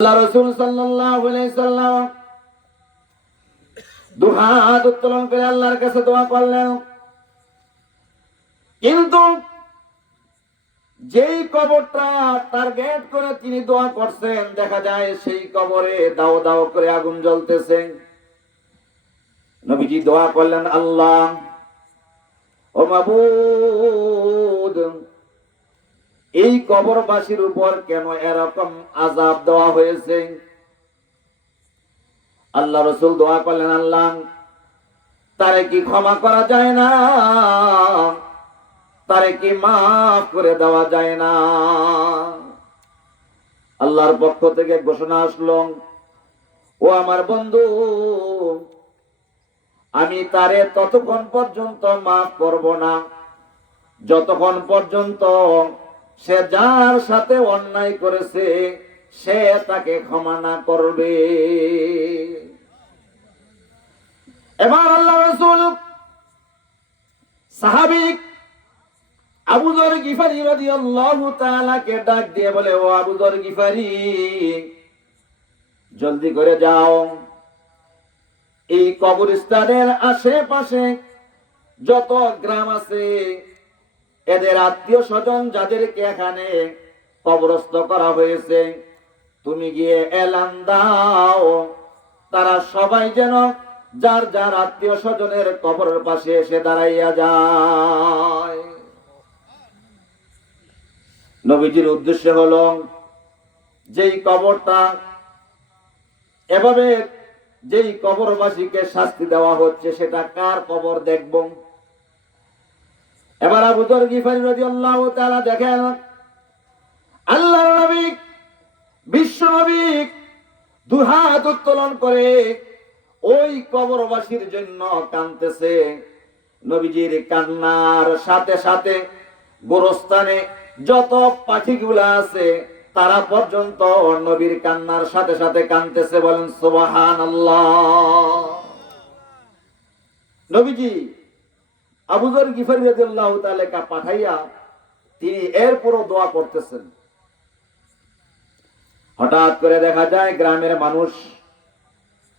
আল্লাহ রাসূল সাল্লাল্লাহু আলাইহি সাল্লাম দুহাত উত্তোলন করে আল্লাহর কাছে দোয়া করলেন। কিন্তু যেই কবরটা টার্গেট করে তিনি দোয়া করছেন, দেখা যায় সেই কবরে দাও দাও করে আগুন জ্বলতেছে। নবীজি দোয়া করলেন, আল্লাহ ও মাবুদ, এই কবরবাসীর উপর কেন এরকম আযাব দেওয়া হয়েছে? আল্লাহ রাসূল দোয়া করলেন, আল্লাহ তারে কি ক্ষমা করা যায় না? তারে কি মাফ করে দেওয়া যায় না? আল্লাহর পক্ষ থেকে ঘোষণা আসলো, ও আমার বন্ধু, আমি তারে ততক্ষণ পর্যন্ত মাফ করব না যতক্ষণ পর্যন্ত সে যার সাথে অন্যায় করেছে সে তাকে ক্ষমা না করবে। এবার আল্লাহ রাসূল সাহাবী আবু যর গিফারী রাদিয়াল্লাহু তাআলা কে ডাক দিয়ে বলে, ও আবু যর গিফারী, জলদি করে যাও, এই কবরস্থানের আশেপাশে যত গ্রাম আছে এদের আত্মীয় স্বজন যাদেরকে এখানে কবরস্থ করা হয়েছে, তুমি গিয়ে এলান দাও, তারা সবাই যেন যার যার আত্মীয় স্বজনের কবরের পাশে এসে দাঁড়াইয়া যায়। নবীজির উদ্দেশ্য হলো, যেই কবরটা এভাবে যেই কবরবাসীকে শাস্তি দেওয়া হচ্ছে সেটা কার কবর দেখব। এবার আবু যর গিফারী রাদিয়াল্লাহু তাআলা দেখেন আল্লাহর নবী বিশ্ব নবী দুই হাত উত্তোলন করে ওই কবরবাসীর জন্য কাঁদতেছে। নবীজির কান্নার সাথে সাথে গোরস্থানে যত পাখিগুলা আছে তারা পর্যন্ত নবীর কান্নার সাথে সাথে কাঁদতেছে। বলেন সুবহানাল্লাহ। নবীজি আবু যর গিফারী রাদিয়াল্লাহু তাআলা কা পাঠাইয়া তিনি এরপরও দোয়া করতেছেন। হঠাৎ করে দেখা যায় গ্রামের মানুষ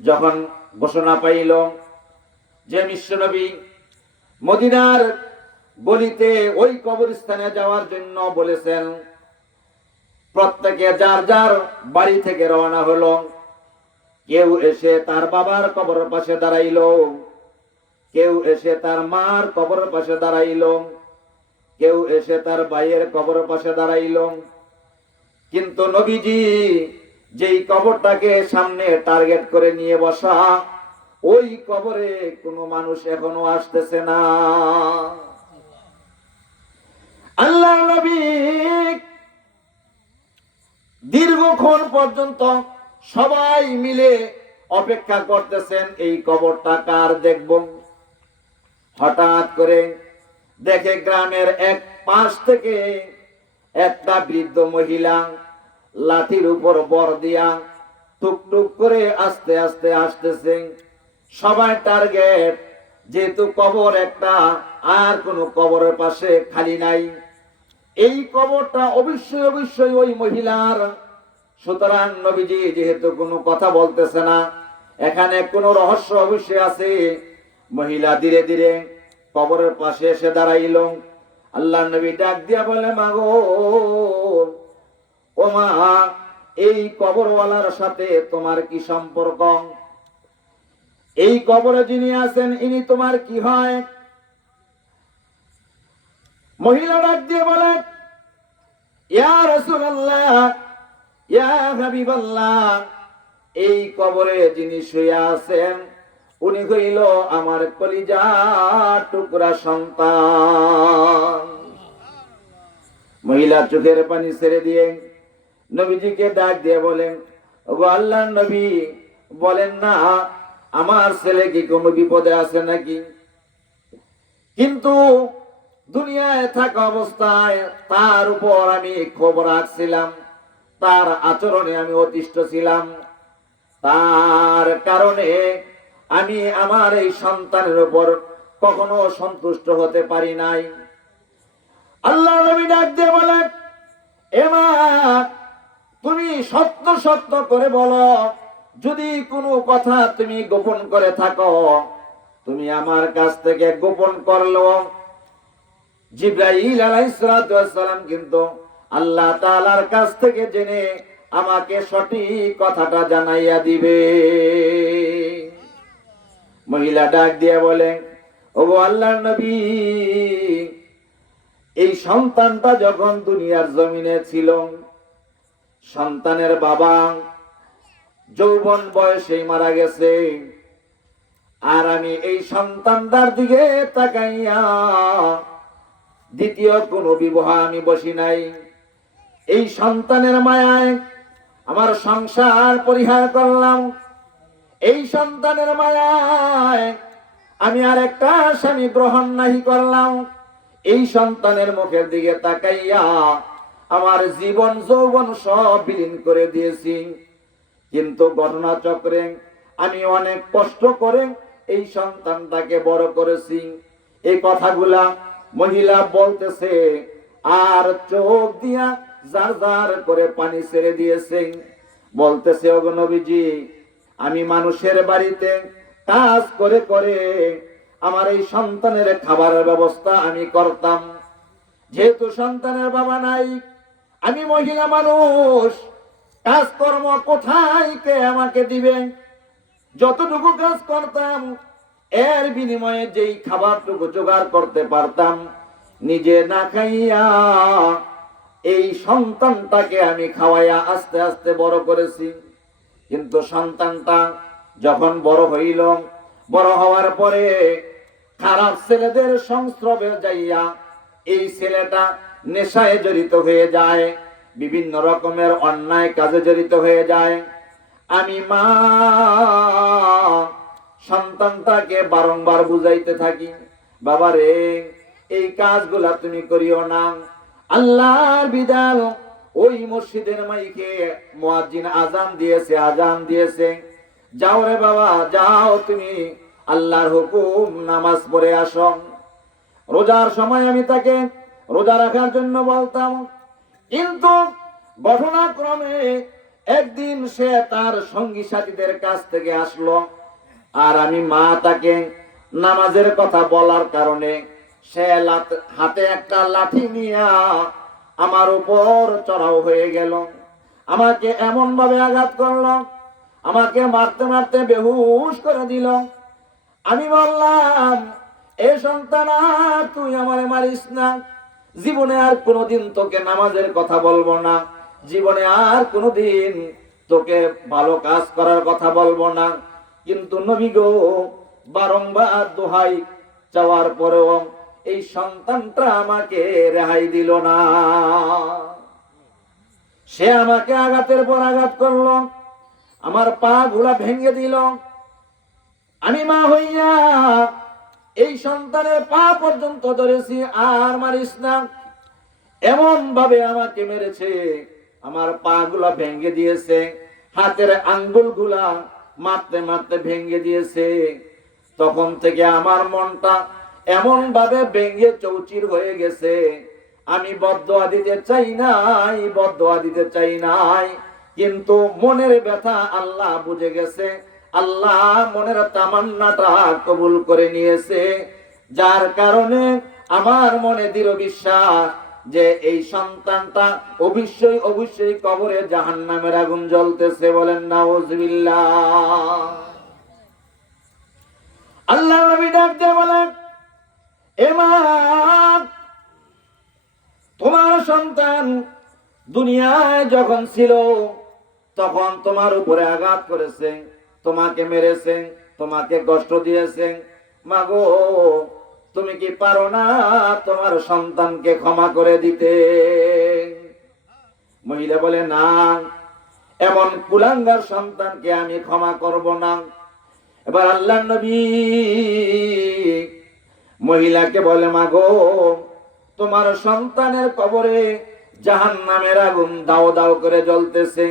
যখন ঘোষণা পাইল যে বিশ্বনবী মদিনার গলিতে ওই কবরস্থানে যাওয়ার জন্য বলেছেন, প্রত্যেকে যার যার বাড়ি থেকে রওনা হলো। কেউ এসে তার বাবার কবরের পাশে দাঁড়াইলো, কেউ এসে তার মার কবরের পাশে দাঁড়াইলো, কেউ এসে তার ভাইয়ের কবরের পাশে দাঁড়াইলো। কিন্তু নবীজি যেই কবরটাকে সামনে টার্গেট করে নিয়ে বসা, ওই কবরে কোনো মানুষ এখনো আসতেছে না। আল্লাহ নবী দীর্ঘক্ষণ পর্যন্ত সবাই মিলে অপেক্ষা করতেছেন এই কবরটা কার দেখব। হঠাৎ করে দেখে গ্রামের এক পাশ থেকে একটা বৃদ্ধ মহিলা লাঠির উপর বর দিয়া টুকটুক করে আস্তে আস্তে আসতেছে। সবাই টার্গেট, যেহেতু কবর একটা, আর কোনো কবরের পাশে খালি নাই, এই কবরটা অবশ্যই অবশ্যই ওই মহিলার। সুতরাং নবীজি যেহেতু কোনো কথা বলতেছে না, এখানে কোনো রহস্য অবশ্যই আছে। মহিলা ধীরে ধীরে কবরের পাশে এসে দাঁড়াইল। আল্লাহ নবী ডাক দিয়া বলে, মাগো ও মা, এই কবরওয়ালার সাথে তোমার কি সম্পর্ক? এই কবরে যিনি আছেন ইনি তোমার কি হয়? মহিলা ডাক দিয়ে বলে, ইয়া রাসূলুল্লাহ, ইয়া হাবিবাল্লাহ, এই কবরে যিনি শুয়ে আছেন উনি হইল আমার কলিজার টুকরা সন্তান। মহিলা চোখের পানি ছেড়ে দিয়ে নবীজিকে ডাক দিয়ে বলেন, ওগো আল্লাহর নবী, বলেন না আমার ছেলে কি কোনো বিপদে আছে নাকি? কিন্তু দুনিয়ায় থাকা অবস্থায় তার উপর আমি খবর রাখছিলাম, তার আচরণে আমি অতিষ্ঠ ছিলাম, তার কারণে আমি আমার এই সন্তানের উপর কখনো সন্তুষ্ট হতে পারি নাই। আল্লাহ নবী ডাক দিয়ে বলেন, এ মা, তুমি সত্য সত্য করে বলো, যদি কোনো কথা তুমি গোপন করে থাকো, তুমি আমার কাছ থেকে গোপন করলো। জিবরাইল আলাইহিস সালাম কিন্তু আল্লাহ তাআলার কাছ থেকে জেনে আমাকে সঠিক কথাটা জানাইয়া দিবে। মহিলা ডাক দিয়ে বলে, ওগো আল্লাহর নবী, এই সন্তানটা যখন দুনিয়ার জমিনে ছিল, সন্তানের বাবা যৌবন বয়সেই মারা গেছে, আর আমি এই সন্তানটার দিকে তাকাইয়া দ্বিতীয় কোনো বিবাহ আমি বসি নাই। এই সন্তানের মায়ায় আমার সংসার পরিহার করলাম। এই সন্তানের মায়ায় আমি আর একটা স্বামী গ্রহণ নাহি করলাম। এই সন্তানের মুখের দিকে তাকাইয়া আমার জীবন যৌবন সব বিলীন করে দিয়েছি। কিন্তু ঘটনা চক্রে আমি অনেক কষ্ট করে এই সন্তানটাকে বড় করেছি। এই কথাগুলা মহিলা বলতেছে, আর চোখ দিয়া জার জার করে পানি ছেড়ে দিয়েছে। বলতেছে, ওগো নবীজি, আমি মানুষের বাড়িতে কাজ করে করে আমার এই সন্তানের খাবারের ব্যবস্থা আমি করতাম। যেহেতু সন্তানের বাবা নাই, আমি মহিলা মানুষ, কাজকর্ম কোথায় কে আমাকে দিবে? যতটুকু কাজ করতাম এর বিনিময়ে যেই খাবারটুকু জোগাড় করতে পারতাম, নিজে না খাইয়া এই সন্তানটাকে আমি খাওয়াইয়া আস্তে আস্তে বড় করেছি। কিন্তু সন্তানটা যখন বড় হইল, বড় হওয়ার পরে খারাপ ছেলেদের সংস্রবে যাইয়া এই ছেলেটা নেশায় জড়িত হয়ে যায়, বিভিন্ন রকমের অন্যায় কাজে জড়িত হয়ে যায়। আমি মা সন্তানটাকে বারংবার বুঝাইতে থাকি, বাবারে এই কাজগুলা তুমি করিও না। আল্লাহর বিধান, ওই মসজিদের মাইকে মুয়াজ্জিন আজান দিয়েছে, যাও রে বাবা যাও, তুমি আল্লাহর হুকুম নামাজ পড়ে আসো। রোজার সময় আমি তাকে রোজা রাখার জন্য বলতাম, কিন্তু ঘটনাক্রমে একদিন সে তার সঙ্গী সাথীদের কাছ থেকে আসলো, আর আমি মা তাকে নামাজের কথা বলার কারণে সে হাতে একটা লাঠি নিয়ে আমার উপর চড়াও হয়ে গেল। আমাকে এমন ভাবে আঘাত করলো, আমাকে মারতে মারতে বেহুশ করে দিল। আমি বললাম, এ সন্তান, তুই আমারে মারিস না, জীবনে আর কোনোদিন তোকে নামাজের কথা বলবো না, জীবনে আর কোনোদিন তোকে ভালো কাজ করার কথা বলবো না। কিন্তু নবী গো, বারংবার দোহাই চাওয়ার পরেও এই সন্তানটা আমাকে রেহাই দিল না। সে আমাকে আঘাতের পর আঘাত করলো, আমার পা গুলা ভেঙে দিল। আমি মা হইয়া এই সন্তানের পা পর্যন্ত ধরেছি, আর মারিস না, এমন ভাবে আমাকে মেরেছে, আমার পা গুলা ভেঙে দিয়েছে, হাতের আঙ্গুল গুলা মারতে মারতে ভেঙে দিয়েছে। তখন থেকে আমার মনটা এমন ভাবে ভেঙে চৌচির হয়ে গেছে, আমি বদদোয়া দিতে চাই নাই, কিন্তু মনের ব্যথা আল্লাহ বুঝে গেছে, আল্লাহ মনের তামান্নাটা কবুল করে নিয়েছে, যার কারণে আমার মনে দৃঢ় বিশ্বাস যে এই সন্তানটা অবশ্যই কবরে জাহান্নামের আগুন জ্বলতেছে। বলেন নাউজুবিল্লাহ। আল্লাহ নবী ডাক দিয়ে বলেন, এ মা, তোমার সন্তান দুনিয়ায় যখন ছিল তখন তোমার উপরে আঘাত করেছে, তোমাকে মেরেছে, তোমাকে কষ্ট দিয়েছে। মাগো, তুমি কি পারো না তোমার সন্তানকে ক্ষমা করে দিতে? মহিলা বলে, না, এমন কুলাঙ্গার সন্তানকে আমি ক্ষমা করব না। এবার আল্লাহর নবী মহিলাকে বলে, মাগো, তোমার সন্তানের কবরে জাহান্নামের আগুন দাও দাও করে জ্বলতেছে।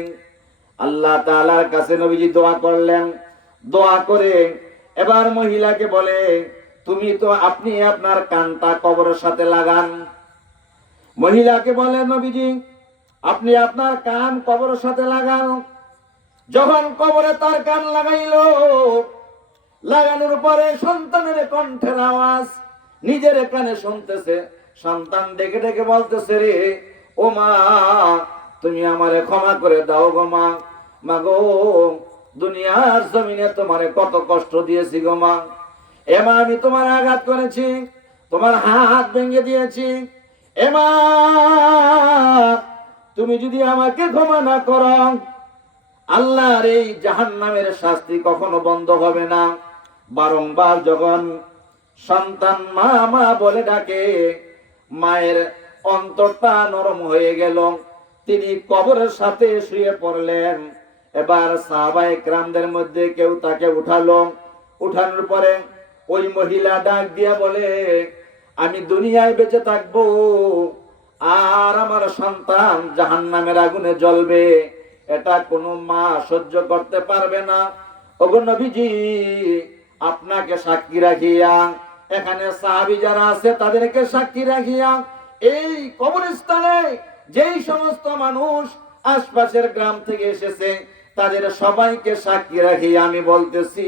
আল্লাহ তাআলার কাছে নবীজি দোয়া করলেন। দোয়া করে এবার মহিলাকে বলে, আপনি আপনার কানটা কবরের সাথে লাগান। মহিলাকে বলে, নবীজি আপনি আপনার কান কবরের সাথে লাগান। যখন কবরে তার কান লাগাইলো, লাগানোর পরে সন্তানের কণ্ঠের আওয়াজ নিজের কানে শুনতেছে। সন্তান ডেকে ডেকে বলতেছে, রে ও মা, তুমি আমারে ক্ষমা করে দাও গো মা। মা গো, দুনিয়ার জমিনে তোমারে কত কষ্ট দিয়েছি গো মা। এমা আমি তোমার আঘাত করেছি, তোমার হাত ভেঙে দিয়েছি। এমা, তুমি যদি আমাকে ক্ষমা না করো, আল্লাহর এই জাহান্নামের শাস্তি কখনো বন্ধ হবে না। বারংবার যখন সন্তান মা মা বলে ডাকে, মায়ের অন্তরটা নরম হয়ে গেল। তিনি কবরের সাথে শুয়ে পড়লেন। এবার সাহাবায়ে কেরামদের মধ্যে কেউ তাকে উঠালো। উঠানোর পরে ওই মহিলা ডাক দিয়া বলে, আমি দুনিয়ায় বেঁচে থাকবো আর আমার সন্তান জাহান্নামের আগুনে জ্বলবে, এটা কোনো মা সহ্য করতে পারবে না। ওগো নবীজি, আপনাকে সাক্ষী রাখিয়া, এখানে সাহাবী যারা আছে তাদেরকে সাক্ষী রাখিয়া, এই কবরস্থানে যেই সমস্ত মানুষ আশপাশের গ্রাম থেকে এসেছে তাদের সবাইকে সাক্ষী রাখিয়া আমি বলতেছি,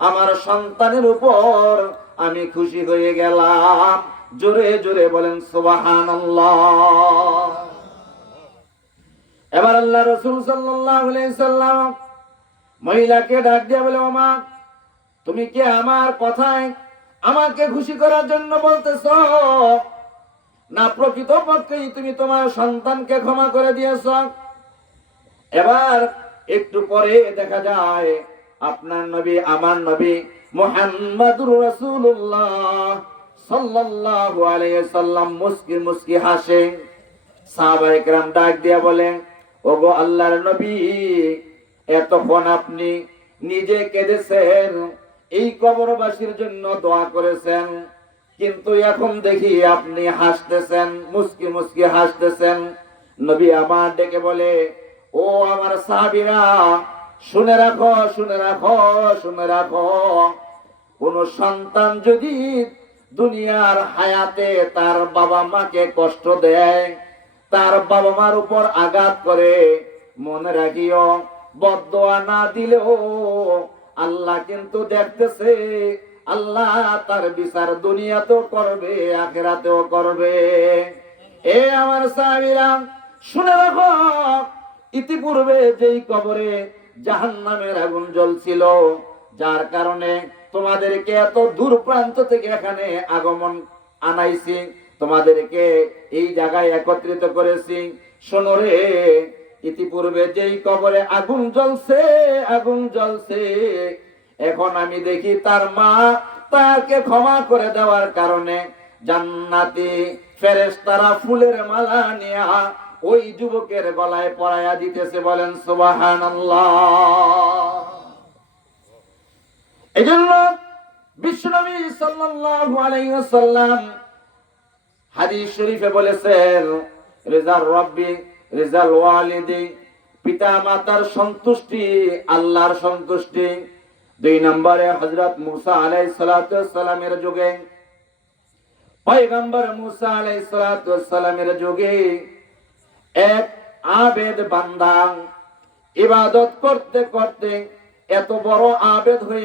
আমার সন্তানের উপর আমি খুশি হয়ে গেলাম। জোরে জোরে বলেন সুবহানাল্লাহ। এবার আল্লাহ রাসূল সাল্লাল্লাহু আলাইহি সাল্লাম মহিলাকে ডাক দিয়ে বলে, ও মা, তুমি কি আমার কথায় আমাকে খুশি করার জন্য বলতেছো, না প্রকৃতপক্ষেই তুমি তোমার সন্তানকে ক্ষমা করে দিয়েছ? এবার একটু পরে দেখা যায় আপনার নবী, আমার নবী মুহাম্মদুর রাসূলুল্লাহ সাল্লাল্লাহু আলাইহি সাল্লাম মুস্কি মুস্কি হাসেন। সাহাবায়ে কেরাম ডাক দিয়া বলেন, ওগো আল্লাহর নবী, এতক্ষণ আপনি নিজে কেঁদেছেন, এই কবরবাসীর জন্য দোয়া করেছেন, কিন্তু এখন দেখি আপনি হাসতেছেন, মুস্কি মুস্কি হাসতেছেন। নবী আমার ডেকে বলে, ও আমার সাহাবীরা, শুনে রাখো, শুনে রাখো, শুনে রাখো। কোন সন্তান যদি দুনিয়ার হায়াতে তার বাবা মাকে কষ্ট দেয়, তার বাবা মার উপর আঘাত করে, মনে রাখিও, বদদোয়া না দিলেও আল্লাহ কিন্তু দেখতেছে। আল্লাহ তার বিচার দুনিয়াতেও করবে, আখিরাতেও করবে। এ আমার সাহাবীরা, শুনে রাখো, ইতিপূর্বে যেই কবরে জাহান্নামের আগুন জ্বলছিল, যার কারণে তোমাদেরকে এত দূর প্রান্ত থেকে এখানে আগমন আনাইছি, তোমাদেরকে এই জায়গায় একত্রিত করেছি। শোনো রে, ইতিপূর্বে যেই কবরে আগুন জ্বলছে, আগুন জ্বলছে, এখন আমি দেখি তার মা তাকে ক্ষমা করে দেওয়ার কারণে জান্নাতি ফেরেশতারা ফুলের মালা নিয়ে ওই যুবকের গলায় পরাইয়া দিতেছে। বলেন সুবহানাল্লাহ। এজন্য বিশ্বনবী সাল্লাল্লাহু আলাইহি ওয়াসাল্লাম হাদিস শরীফে বলেছেন, রিজার রব্বি রিজাল ওয়ালিদি, পিতা মাতার সন্তুষ্টি আল্লাহর সন্তুষ্টি। 2 নম্বরে হযরত মুসা আলাইহিস সালাতু ওয়াস সালামের যুগে, পয়গম্বর মুসা আলাইহিস সালাতু ওয়াস সালামের যুগে এক আবেদ বান্দা ইবাদত করতে করতে এত বড় আবেদ হয়ে